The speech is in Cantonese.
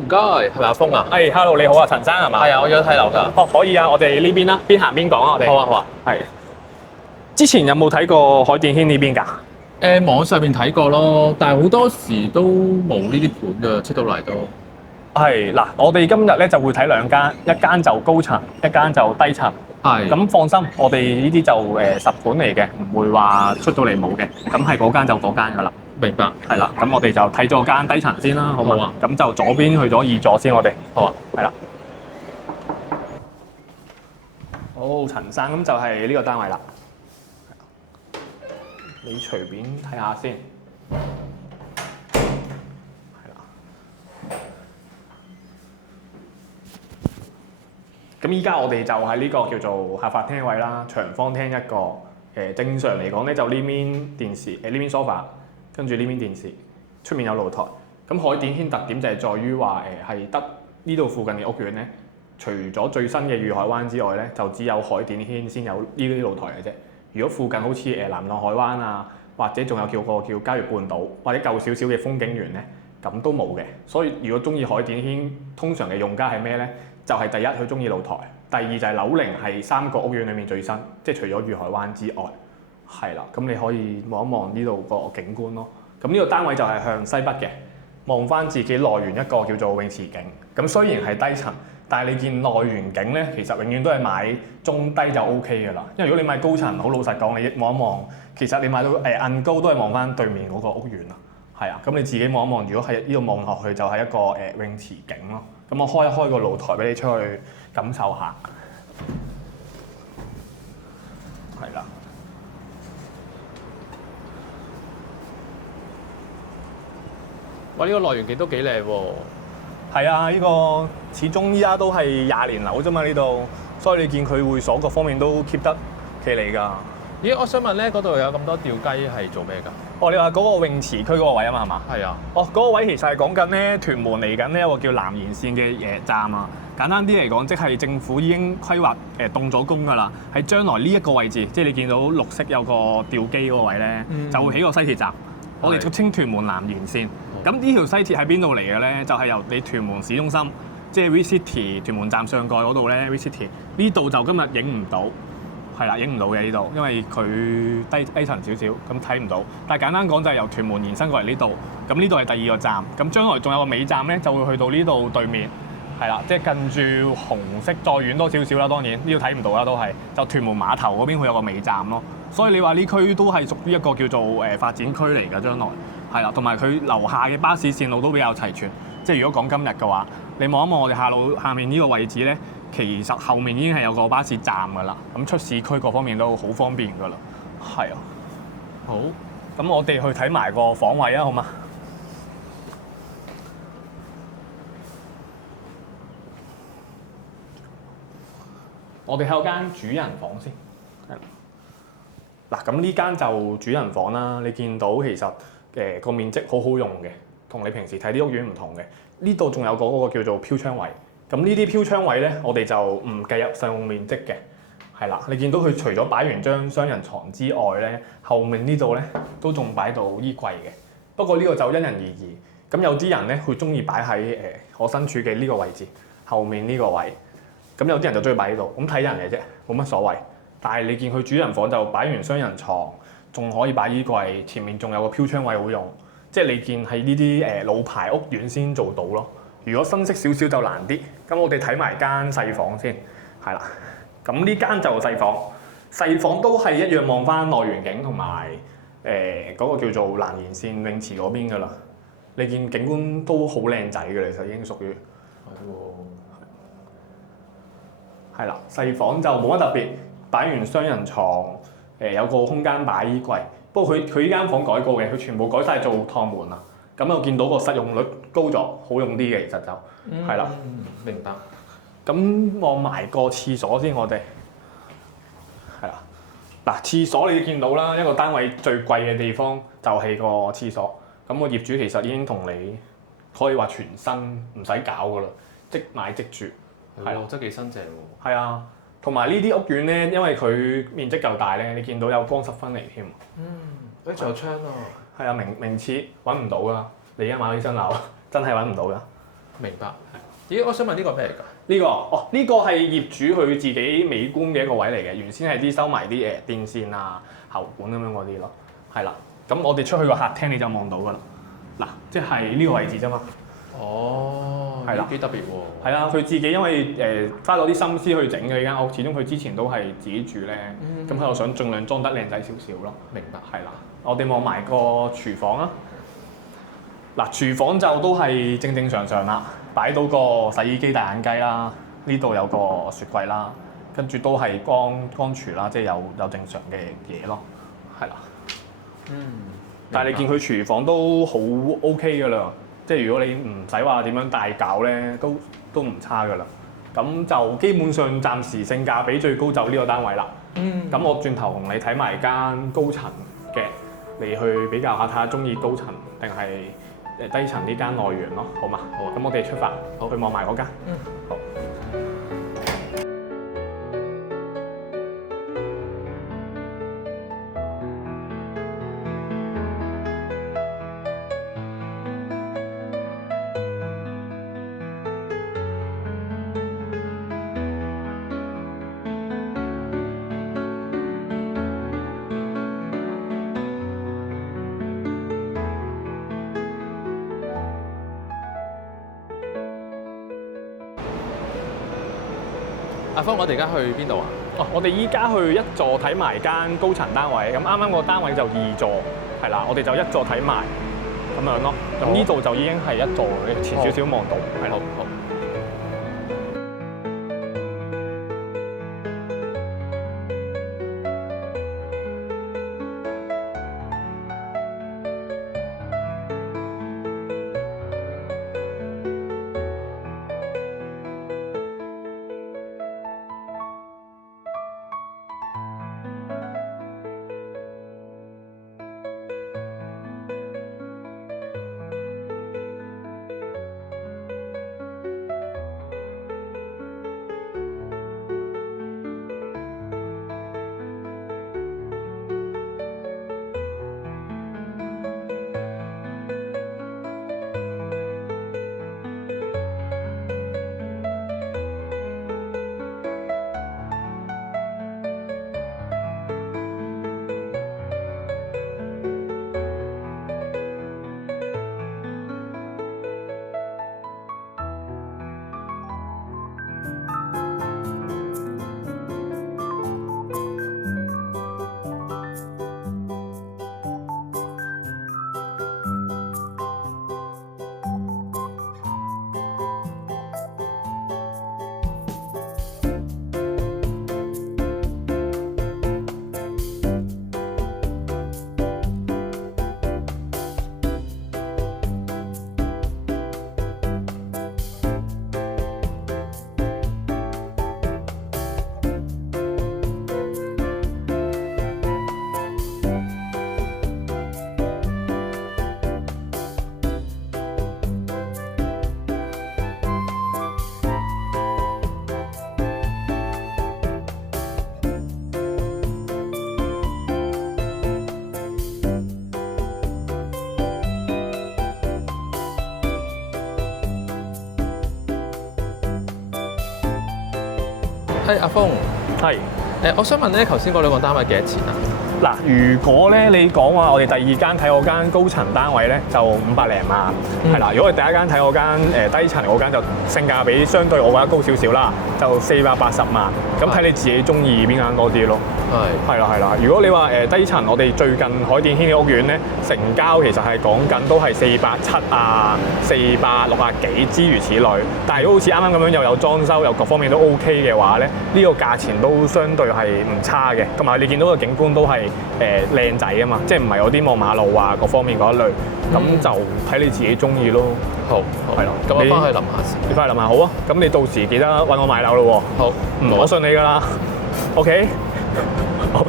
唔該，係咪阿峰啊？係，hello，你好啊，陳生係嘛？係啊，我有睇樓㗎。哦，可以啊，我哋呢邊啦，邊行邊講啊，我哋。好啊，好啊。係。之前有冇睇過海淀軒呢邊㗎？網上面睇過咯，但係好多時都冇呢啲盤㗎，出到嚟都。係嗱，我哋今日咧就會睇兩間，一間就高層，一間就低層。係。咁放心，我哋呢啲就實盤嚟嘅，唔會話出到嚟冇嘅。咁係嗰間就嗰間㗎啦。明白。係啦，咁我哋就睇咗間低層先啦，好唔好？好啊。咁就左邊去咗2座先，我哋。好啊。係啦。好，陳生，咁就係呢個單位啦。你隨便睇下先。係啦。咁依家我哋就喺呢個叫做客飯廳位啦，長方廳一個。正常嚟講咧，就呢邊電視，呢邊 sofa， 跟住呢邊電視，出面有露台。咁海淀軒特點就係在於話係得呢度附近嘅屋苑咧，除咗最新嘅裕海灣之外咧，就只有海淀軒先有呢啲露台嘅啫。如果附近好似南浪海灣啊，或者仲有叫嘉悦半島或者舊少少嘅風景園咧，咁都冇嘅。所以如果中意海淀軒，通常嘅用家係咩咧？就係第一佢中意露台，第二就係樓齡係3個屋苑裡面最新，即係除咗裕海灣之外，係啦。咁你可以望一望呢度個景觀咯。咁呢個單位就係向西北嘅，望翻自己內園一個叫做泳池景。咁雖然係低層，但係你見內園景咧，其實永遠都係買中低就 O K 㗎啦。因為如果你買高層，好老實講，你望一望，其實你買到暗高都係望翻對面嗰個屋苑啊。係啊，咁你自己望一望，如果喺呢度望落去就係一個泳池景咯。咁我開一開個露台俾你出去感受下，係啦。哇！呢個內園景都幾靚喎。係啊，呢個始終依家都係20年樓啫嘛，呢度，所以你見佢會所各方面都 keep 得企理㗎。咦，我想問咧，嗰度有咁多吊雞係做咩㗎？哦，你話嗰個泳池區嗰個位啊嘛，係嘛？係啊。哦，嗰個位其實係講緊咧屯門嚟緊呢一個叫南延線嘅站啊。簡單啲嚟講，即係政府已經規劃動咗工㗎啦。喺將來呢一個位置，即係你見到綠色有個吊機嗰個位咧，就會起個西鐵站。我哋俗稱屯門南延線。咁呢條西鐵喺邊度嚟嘅咧？就係由你屯門市中心，即係 V-City 屯門站上蓋嗰度咧 ，V-City 呢度就今日影唔到。係啦，影唔到嘅呢度，因為佢低層少少，咁睇唔到。但係簡單講就係由屯門延伸過嚟呢度，咁呢度係第2個站。咁將來仲有個尾站咧，就會去到呢度對面，係啦，即係近住紅色再遠多少少啦。當然呢度睇唔到啦，都係就屯門碼頭嗰邊會有個尾站咯。所以你話呢區都係屬於一個叫做發展區嚟㗎，將來係啦，同埋佢樓下嘅巴士線路都比較齊全。即係如果講今日嘅話，你望一望我哋下面呢個位置咧。其實後面已經係有個巴士站㗎啦，咁出市區各方面都好方便㗎啦。係啊，好，咁我哋去睇埋個房位啊，好嘛？我哋睇有間主人房先，嗱，咁呢間就主人房啦。你見到其實個面積好好用嘅，同你平時睇啲屋苑唔同嘅。呢度仲有嗰個叫做飄窗位。咁呢啲飄窗位咧，我哋就唔計入實用面積嘅，係啦。你見到佢除咗擺完張雙人床之外咧，後面呢度咧都仲擺到衣櫃嘅。不過呢個就因人而異。咁有啲人咧會中意擺喺我身處嘅呢個位置，後面呢個位。咁有啲人就中意擺呢度，咁睇人嚟啫，冇乜所謂。但係你見佢主人房就擺完雙人床，仲可以擺衣櫃，前面仲有個飄窗位好用。即係你見係呢啲老牌屋苑先做到咯。如果新式少少就難啲，咁我哋睇埋間細房先，係啦。咁呢間就細房，細房都係一樣望翻內園景同埋嗰個叫做南延線泳池嗰邊㗎啦。你見景觀都好靚仔嘅，其實已經屬於係啦。細房就冇乜特別，擺完雙人床，有個空間擺衣櫃。不過佢呢間房改過嘅，佢全部改晒做趟門啊。咁我見到個實用率高咗，好用啲嘅，其實就係啦。明白。咁望埋個廁所先，我哋係啦。嗱，廁所你見到啦，一個單位最貴嘅地方就係個廁所。咁個業主其實已經同你可以話全新，唔使搞噶啦，即買即住。係咯，真係幾新淨喎。係啊，同埋呢啲屋苑咧，因為佢面積夠大咧，你見到有光濕分離添。仲有窗啊。係啊，名廁揾唔到噶，你而家買啲新樓真係揾唔到噶。明白。咦，我想問呢個咩嚟㗎？呢個係業主佢自己美觀嘅一個位嚟嘅，原先係啲收埋啲電線啊、喉管咁樣嗰啲咯，係啦。咁我哋出去個客廳你就望到㗎啦。嗱，即係呢個位置啫嘛。哦，係啦，幾特別喎。係啊，佢自己因為花咗啲心思去整嘅呢間屋，始終佢之前都係自己住咧，咁佢又想盡量裝得靚仔少少咯。明白。係啦，我哋望埋個廚房啊。嗱，廚房就都係正正常常啦，擺到個洗衣機大眼雞啦，呢度有個雪櫃啦，跟住都係光廚啦，即係有正常嘅嘢咯，係啦。但係你見佢廚房都好 OK 㗎啦，即係如果你唔使話點樣大搞咧，都唔差㗎啦。咁就基本上暫時性價比最高就呢個單位啦。咁我轉頭同你睇埋間高層嘅，你去比較下睇下中意高層定係低層呢間內園咯，好嘛？好啊。咁我哋出發，去望埋嗰間。好。阿峰，我哋而家去邊度啊？我哋依家去一座睇埋間高層單位，咁啱啱個單位就2座，係啦，我哋就一座睇埋咁樣咯。咁呢度就已經係一座，你前少少望到，係啦。好。阿峰，係。我想問咧，頭先嗰兩個單位幾多錢啊？嗱，如果咧你講話我哋第二間睇嗰間高層單位咧，就500零萬，係啦。如果你第一間睇嗰間低層嗰間就性價比相對我覺得高少少啦，就480萬。咁睇你自己中意邊間多啲咯。係啦。如果你話低層，我哋最近海淀軒嘅屋苑咧，成交其實係講緊都係470啊、460幾之如此類。但係如果好似啱啱咁樣又有裝修又各方面都 OK 嘅話咧，呢個價錢都相對係唔差嘅。同埋你見到個景觀都係靚仔啊嘛，即係唔係有啲望馬路啊各方面嗰一類。咁就睇你自己中意咯。好，係啦。咁我翻去諗下先。你翻去諗下好啊。咁你到時記得揾我買樓咯喎。好，我信你㗎啦。OK。好，